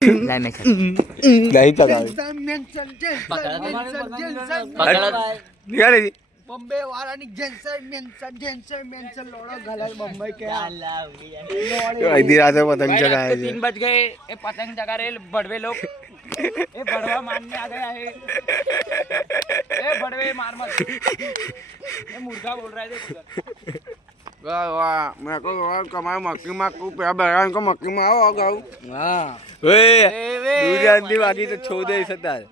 લાઈ મેં નહીં ચગાવે નિકાળી બોમ્બે વાળાની જેન્સર લોડો ગલાલ બોમ્બે કે આધી રાતે પતંગ ચગાવે છે 3 बज गए ये पतंग चगा रहे बड़वे लोग ये बड़वा मारने आ गया है ये बड़वे मार मत ये मुर्गा बोल रहा है देखो વાહ વાહ મેં કહું કમાય મક્કીમાં કું પેલા બરાબર કો મક્કીમાં આવો ગાઉ हां વે દુનિયાની વાડી તો છો દે સતાર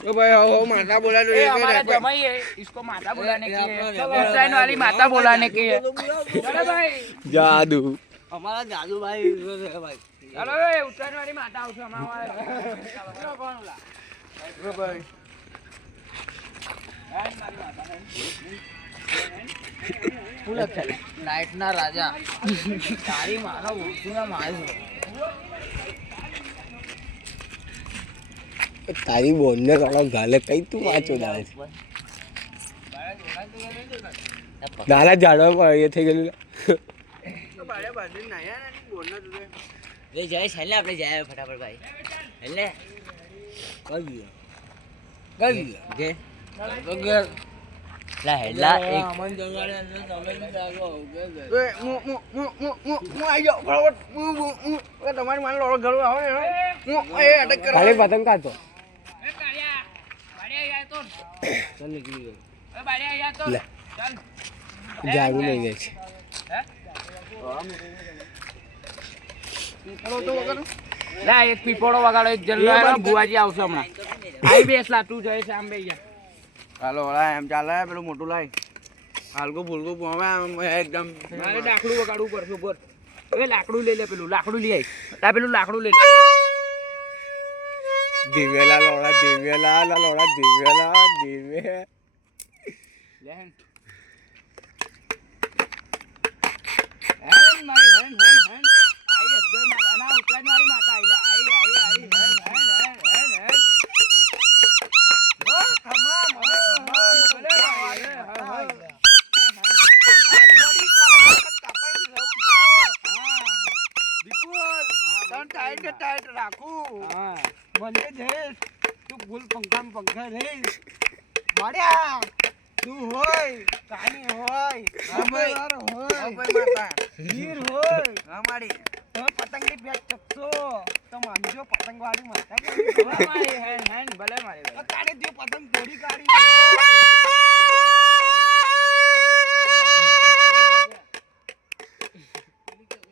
तो भाई हो माता बोला तो ये हमारा जमाई है इसको माता बुलाने की है उत्तरायण वाली माता बुलाने की है चलो भाई जादू हमारा जादू भाई भाई चलो ए उत्तरायण वाली माता આવશે हमारा चलो कौन बोला ओ भाई ફૂલ નાઈટ ના રાજા તારી માનો ઓછું મારું તારી બોન ને કાળો ગાલે કઈ તું વાંચો દાવે છે નાના ઝાડવા પર એ થઈ ગયેલું બારે બાજુ નાયા ને બોન ને તું લે જાય છેલ્લે આપણે જાય ફટાફટ ભાઈ એટલે કઈ જે તો ગેર લા હેલા એક અમન જંગાડે અંદર તમે જાગો એ મુ આઈ ગયો ફટાફટ મુ તમારી માન લોળો ઘરો આવે ને મુ એ અટક કર ખાલી પતંગ કાઢો ए कालिया बाड़िया आया तो ચાલ નીકળી ગયો ए बाड़िया आया तो લે चल જાગું લઈ જાય છે हैं પીપળો તો વગર લા એક પીપોડો વગાડો એક જલ્લો આવ્યો બુવાજી આવશે હમણાં આઈ બેસલા તું જય છે આમ બે જા હાલો ઓલા એમ ચાલે પેલું મોટું લાય હાલકો ફૂલકો પોમે એકદમ મારે લાકડું વગાડવું પડશે બોલ એ લાકડું લઈ લે પેલું લાકડું લઈ આય તા પેલું લાકડું લઈ લે દિવેલા લોડા દિવેલા લોડા દિવેલા દિવે લે હેન મારી હેન આઈ અદ્દર માતા ના ઉતરાયણ વાળી માતા આઈ લે આઈ હેન ઓ તમામ ટાઈટ રાખું હા મને દે તું ફૂલ પંખા રહીશ માડ્યા તું હોય કાની હોય અમર હોય માતા હીર હોય અમારી તમે પતંગની પેટ ચકસો તો માનજો પતંગ વાળી માતા મારી હેન ભલે મારી તારે જે પતંગ તોડી કાઢી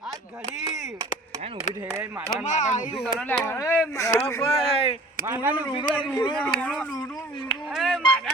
આજ ઘડી હેન ઊભી થઈ જાય માતા ઊભી કરો લે એ માતા ભાઈ માતા ઊભી કરો એ માતા